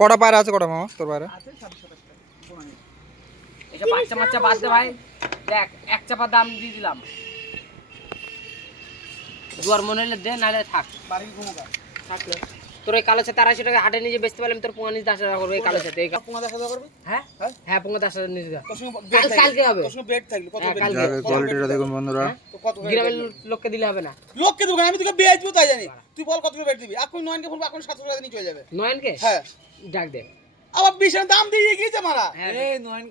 কটা পায়রা আছে কটা মামা তোর পায়রা? এসব বাচ্চা মাচ্চা বাদ দে ভাই। দেখ এক চাপা দাম দিয়ে দিলাম। দুয়ার মনে হলে দে নাহলে থাক। থাকলে তোর ওই কালো সাথে আড়াইশো টাকা হাটে নিজে বেচতে পারলাম তোর পঁয়াল্লিশ দশ টাকা করবে এই কালো সাথে এই কা- হ্যাঁ? হ্যাঁ? পঙ্গা দশ হাজার নিচে কালকে হবে। হ্যাঁ, কালকে। দেখুন বন্ধুরা। গ্রামের লোককে দিলে হবে না। লোককে দেবো আমি তোকে বেচবো তাই জানি। তুই বল কত করে বেট দিবি এখন নয়নকে বলব এখন সাতশো টাকা নিয়ে চলে যাবে। নয়নকে? হ্যাঁ। ডাক দে। আবার বিশাল দাম দিয়ে গিয়েছে মারা। হ্যাঁ। নয়ন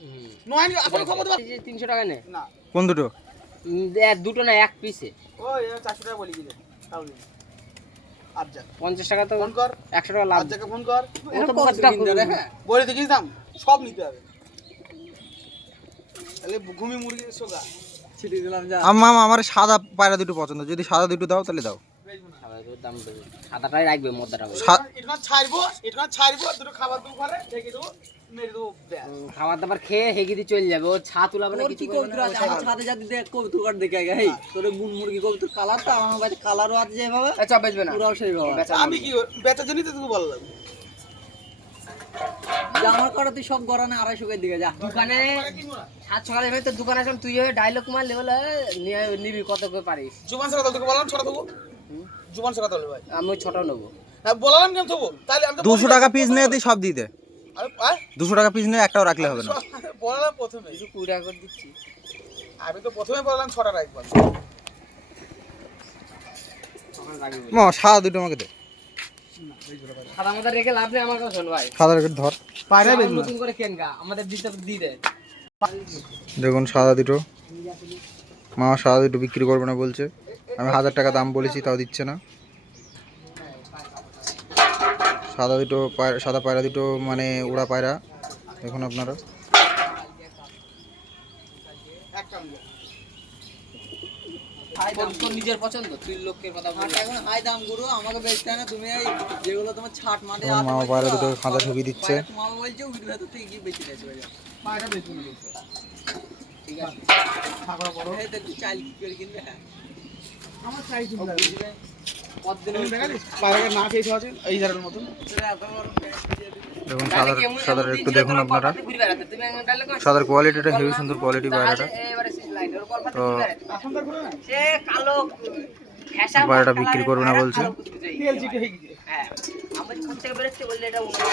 হুম। এখন খবর দেবো? তিনশো টাকা নে। না। কোন দুটো? দুটো না এক পিসে ওই চারশো টাকা বলি গেলে তাহলে পঞ্চাশ টাকা তো ফোন কর। একশো টাকা লাভ। ফোন কর। বস্তা বলে দেখিস দাম সব নিতে হবে। তাহলে ঘুমি মুরগি সোগা। মামা আমার সাদা পায়রা দুটো পছন্দ। যদি সাদা দুটো দাও তাহলে দাও। সাদাটাই রাখবে মদ্দাটা বলে। সা- এটা ছাড়বো এটা ছাড়বো দুটো খাবার দেবো ঘরে ঢেকে দেবো মেরে দেবো ব্যাস। উম, খাবার দাবার খেয়ে হেগে দিয়ে চলে যাবে। ও ছা তুলাবে না কিছু করবে না, ওটাই ভালো। ছাদে যাতে দেখ কবুতর দেখে আগে হেই তোর বুন মুরগি কবুতর কালার তো আমার বাড়িতে কালারও আছে যেভাবে। চল বেচবে না। পুরাও সেইভাবে। বেচা আমি কি বেচার জন্যই তো তোকে বললাম। করা তুই সব গড়ানে আড়াইশো করে দিকে যা। দোকানে সাত সকালে ভাই তোর দোকানে আসলাম তুই ডায়লগ নিবি কত করে পারিস? জুবান সারা তোকে বললাম ছটা দেবো জুবান সারা তোলে ভাই। আমি ছোট নেব। হ্যাঁ বললাম কেন দেবো তাহলে আমি দুশো টাকা পিস নিয়ে দিই সব দিয়ে দে আরে, আয়, দুশো টাকা পিস নিয়ে একটাও রাখলে হবে না। বললাম প্রথমে। কুড়ি টাকা করে দিচ্ছি। আমি তো প্রথমে বললাম ছটা রাখবি সাদা দুটো আমাকে দে। সাদা মাথা রেখে লাভ নেই আমার কথা ভাই। সাদা রেখে ধর। আবার নতুন করে কেন আমাদের দিতে দিয়ে দে। দেখুন সাদা দুটো। মামা সাদা দুটো বিক্রি করবে না বলছে। আমি হাজার টাকা দাম বলেছি তাও দিচ্ছে না। সাদা দুটো পায়রা সাদা পায়রা দুটো মানে উড়া পায়রা। দেখুন আপনারা। তোর তোর নিজের পছন্দ? তুই লোকের কথা বল এখন হাই দাম গুরু আমাকে বেচতে না তুমি এই যেগুলো তোমার ছাট মাঠে আমার মামা পায়রা দুটো খাঁচা ঢুকিয়ে দিচ্ছে। মামা বলছে ভেতর থেকে কি বেঁচে। ঠিক আছে। এই তো চাল কি করে কিনবে হ্যাঁ। আমার চাই চিন্তা দেখুন, সাদার সাদার একটু দেখুন আপনারা। সাদার কোয়ালিটিটা হেভি সুন্দর কোয়ালিটি কলপাতে তো পায়রাটা বিক্রি করবে না বলছে।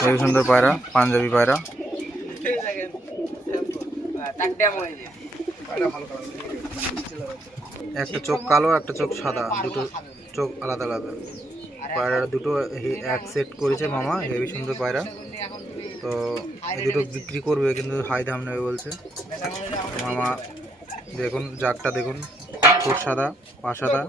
হেভি সুন্দর পায়রা, পাঞ্জাবি পায়রা। একটা চোখ কালো, একটা চোখ সাদা, দুটো চোখ আলাদা আলাদা। পায়রা দুটো এক সেট করেছে মামা হেভি সুন্দর পায়রা। তো দুটো বিক্রি করবে, কিন্তু হাই দাম নেবে বলছে। মামা, দেখুন, জাগটা দেখুন। ঠোঁট সাদা, পা সাদা।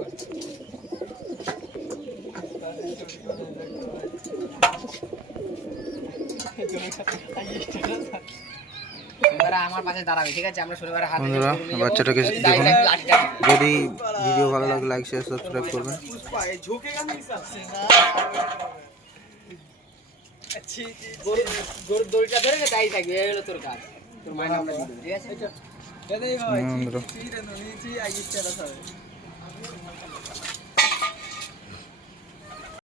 বন্ধুরা বাচ্চাটাকে দেখুন যদি ভিডিও ভালো লাগে লাইক শেয়ার সাবস্ক্রাইব করবেন পুষ্পা এই ঝুঁকে গেছে গরুর দড়িটা ধরে নে, তাই থাকবে এই হলো তোর কাজ তোর মাইনে আমরা দিয়ে দেবো, ঠিক আছে